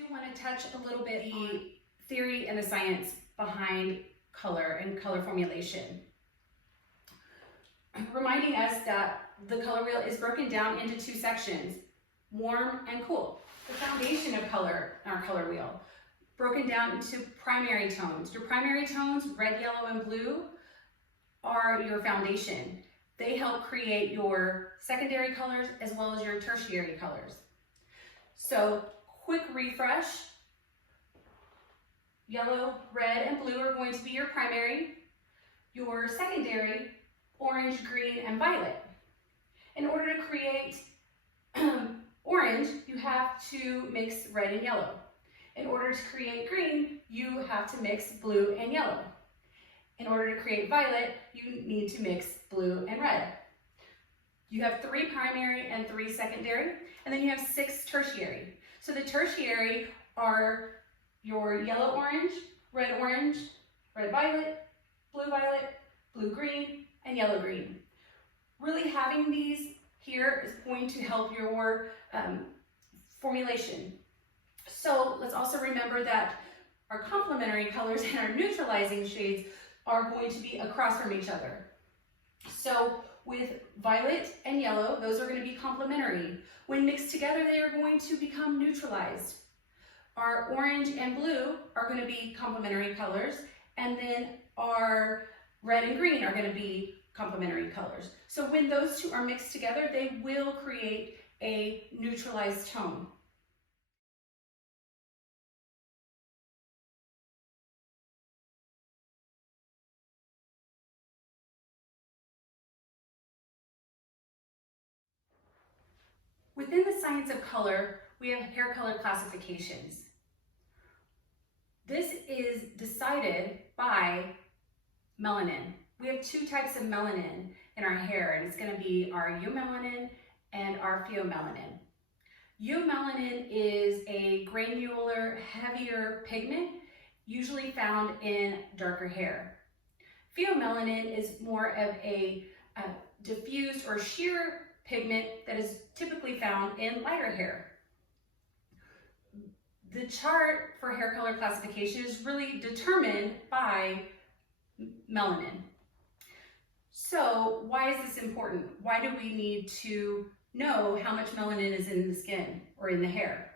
I do want to touch a little bit on the theory and the science behind color and color formulation. Reminding us that the color wheel is broken down into two sections, warm and cool. The foundation of color in our color wheel, broken down into primary tones. Your primary tones, red, yellow, and blue, are your foundation. They help create your secondary colors as well as your tertiary colors. So, quick refresh. Yellow, red, and blue are going to be your primary. Your secondary, orange, green, and violet. In order to create orange, you have to mix red and yellow. In order to create green, you have to mix blue and yellow. In order to create violet, you need to mix blue and red. You have 3 primary and 3 secondary, and then you have 6 tertiary. So the tertiary are your yellow-orange, red-violet, blue-green, and yellow-green. Really having these here is going to help your formulation. So let's also remember that our complementary colors and our neutralizing shades are going to be across from each other. So with violet and yellow, those are going to be complementary. When mixed together, they are going to become neutralized. Our orange and blue are going to be complementary colors, and then our red and green are going to be complementary colors. So when those two are mixed together, they will create a neutralized tone. Within the science of color, we have hair color classifications. This is decided by melanin. We have 2 types of melanin in our hair, and it's going to be our eumelanin and our pheomelanin. Eumelanin is a granular, heavier pigment, usually found in darker hair. Pheomelanin is more of a diffused or sheer pigment that is typically found in lighter hair. The chart for hair color classification is really determined by melanin. So why is this important? Why do we need to know how much melanin is in the skin or in the hair?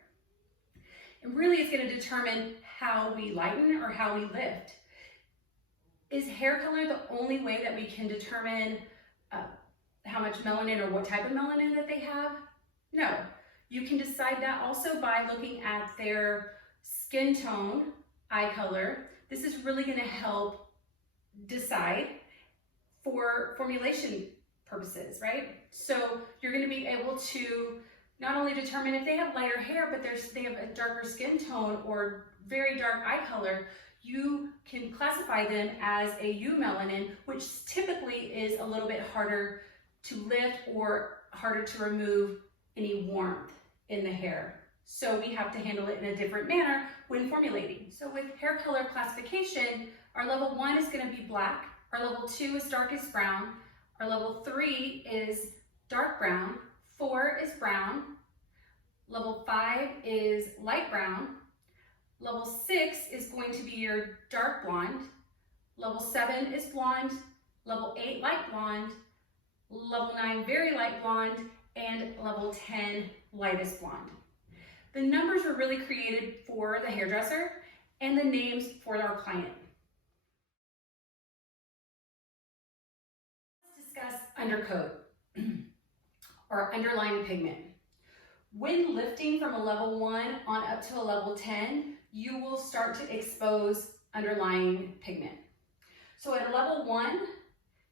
And really it's going to determine how we lighten or how we lift. Is hair color the only way that we can determine how much melanin or what type of melanin that they have? No. You can decide that also by looking at their skin tone, eye color. This is really going to help decide for formulation purposes, right? So you're going to be able to not only determine if they have lighter hair, but they have a darker skin tone or very dark eye color. You can classify them as a eumelanin, which typically is a little bit harder to lift or harder to remove any warmth in the hair. So we have to handle it in a different manner when formulating. So with hair color classification, our level 1 is going to be black, our level 2 is darkest brown, our level 3 is dark brown, 4 is brown, level 5 is light brown, level 6 is going to be your dark blonde, level 7 is blonde, level 8 light blonde, level 9 very light blonde, and level 10 lightest blonde. The numbers were really created for the hairdresser and the names for our client. Let's discuss undercoat or underlying pigment. When lifting from a level 1 on up to a level 10, you will start to expose underlying pigment. So at a level 1,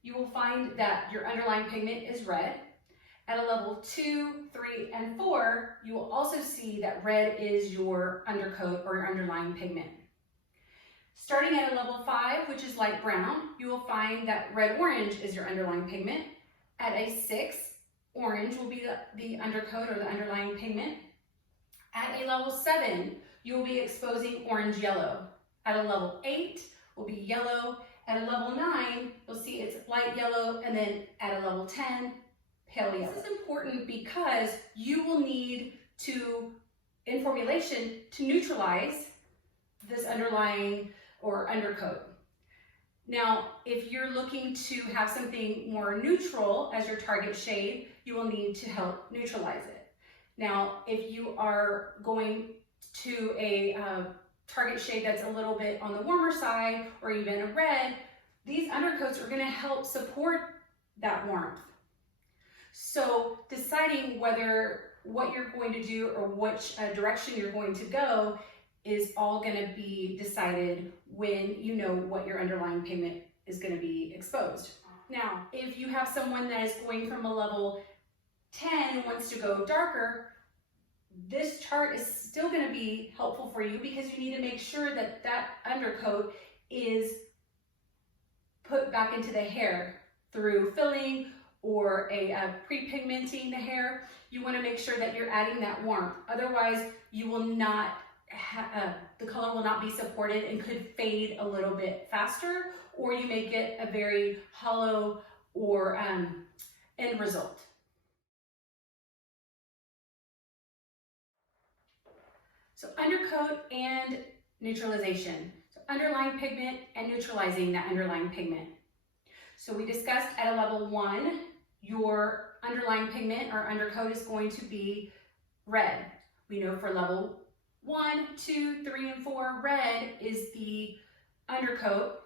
you will find that your underlying pigment is red. At a level 2, 3, and 4, you will also see that red is your undercoat or your underlying pigment. Starting at a level 5, which is light brown, you will find that red-orange is your underlying pigment. At a 6, orange will be the undercoat or the underlying pigment. At a level 7, you will be exposing orange-yellow. At a level 8, will be yellow. At a level 9, you'll see it's light yellow, and then at a level 10, pale yellow. This is important because you will need to in formulation to neutralize this underlying or undercoat. Now, if you're looking to have something more neutral as your target shade, you will need to help neutralize it. Now, if you are going to a target shade that's a little bit on the warmer side or even a red, these undercoats are going to help support that warmth. So deciding whether what you're going to do or which direction you're going to go is all going to be decided when you know what your underlying pigment is going to be exposed. Now, if you have someone that is going from a level 10 and wants to go darker, this chart is still going to be helpful for you because you need to make sure that that undercoat is put back into the hair through filling or pre-pigmenting the hair. You want to make sure that you're adding that warmth. Otherwise, you will not the color will not be supported and could fade a little bit faster, or you may get a very hollow or end result. So undercoat and neutralization. So underlying pigment and neutralizing that underlying pigment. So we discussed at a level 1, your underlying pigment or undercoat is going to be red. We know for level 1, 2, 3, and 4, red is the undercoat.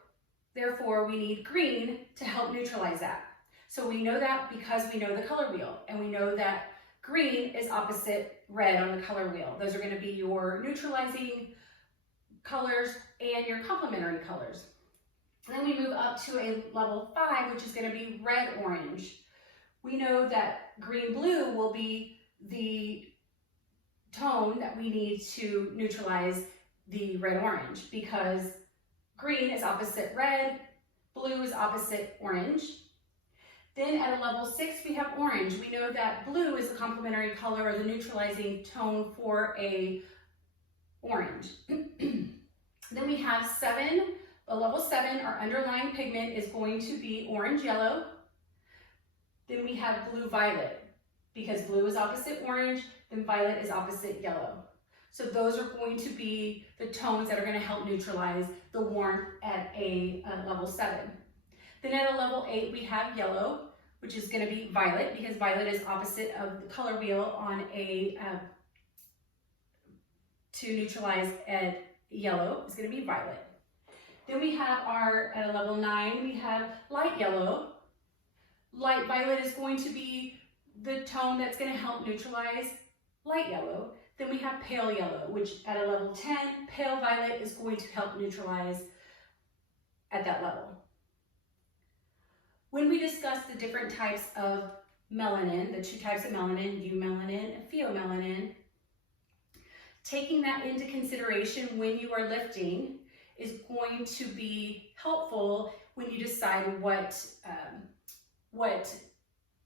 Therefore, we need green to help neutralize that. So we know that because we know the color wheel, and we know that green is opposite red on the color wheel. Those are going to be your neutralizing colors and your complementary colors. Then we move up to a level 5, which is going to be red-orange. We know that green-blue will be the tone that we need to neutralize the red-orange because green is opposite red, blue is opposite orange. Then at a level 6, we have orange. We know that blue is the complementary color or the neutralizing tone for a orange. Then we have 7. A level 7, our underlying pigment is going to be orange-yellow. Then we have blue-violet. Because blue is opposite orange, then violet is opposite yellow. So those are going to be the tones that are going to help neutralize the warmth at a level 7. Then at a level 8, we have yellow, which is going to be violet, because violet is opposite of the color wheel on a, to neutralize at yellow, is going to be violet. Then we have at a level 9, we have light yellow. Light violet is going to be the tone that's going to help neutralize light yellow. Then we have pale yellow, which at a level 10, pale violet is going to help neutralize at that level. When we discuss the different types of melanin, the 2 types of melanin, eumelanin and pheomelanin, taking that into consideration when you are lifting is going to be helpful when you decide what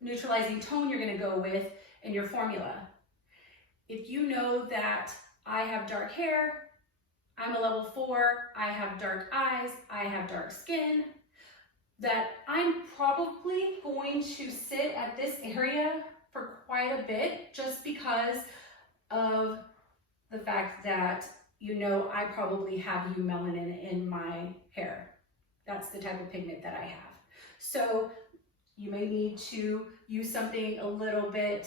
neutralizing tone you're going to go with in your formula. If you know that I have dark hair, I'm a level 4, I have dark eyes, I have dark skin, that I'm probably going to sit at this area for quite a bit just because of the fact that you know I probably have eumelanin in my hair. That's the type of pigment that I have. So you may need to use something a little bit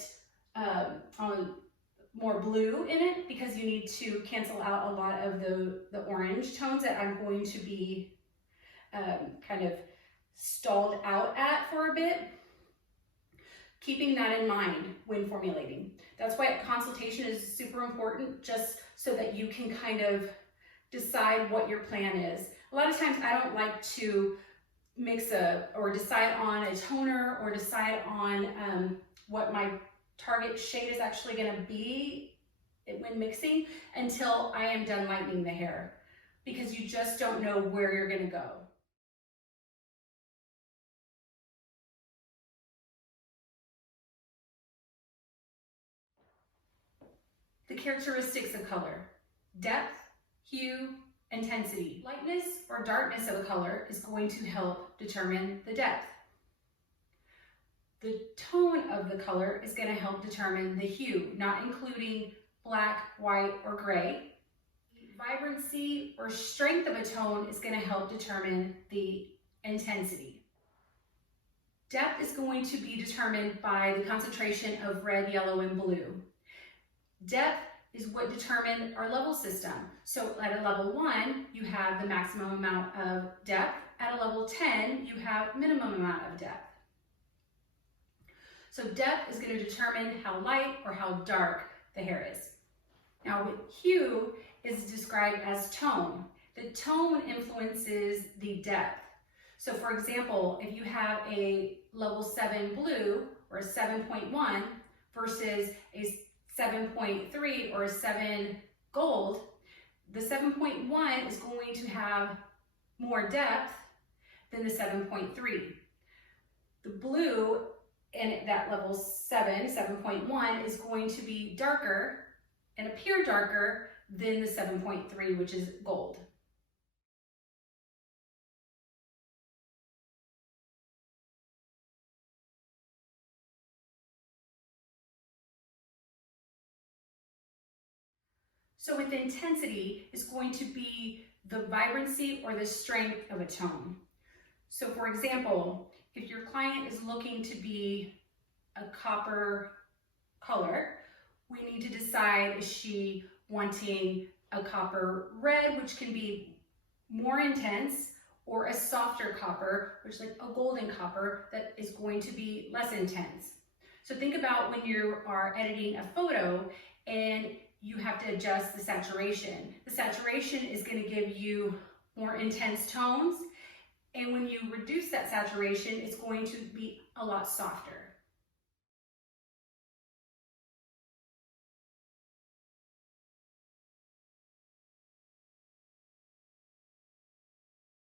more blue in it because you need to cancel out a lot of the orange tones that I'm going to be kind of stalled out at for a bit. Keeping that in mind when formulating. That's why consultation is super important, just so that you can kind of decide what your plan is. A lot of times I don't like to mix or decide on a toner or decide on what my target shade is actually going to be when mixing until I am done lightening the hair, because you just don't know where you're going to go. The characteristics of color: depth, hue, intensity. Lightness or darkness of a color is going to help determine the depth. The tone of the color is going to help determine the hue, not including black, white, or gray. Vibrancy or strength of a tone is going to help determine the intensity. Depth is going to be determined by the concentration of red, yellow, and blue. Depth is what determined our level system. So at a level 1, you have the maximum amount of depth. At a level 10, you have minimum amount of depth. So depth is going to determine how light or how dark the hair is. Now hue is described as tone. The tone influences the depth. So for example, if you have a level 7 blue or a 7.1 versus a 7.3 or a 7 gold, the 7.1 is going to have more depth than the 7.3. The blue in that level 7.1 is going to be darker and appear darker than the 7.3, which is gold. So with intensity is going to be the vibrancy or the strength of a tone. So for example, if your client is looking to be a copper color, we need to decide, is she wanting a copper red, which can be more intense, or a softer copper, which is like a golden copper that is going to be less intense. So think about when you are editing a photo and you have to adjust the saturation. The saturation is going to give you more intense tones, and when you reduce that saturation, it's going to be a lot softer.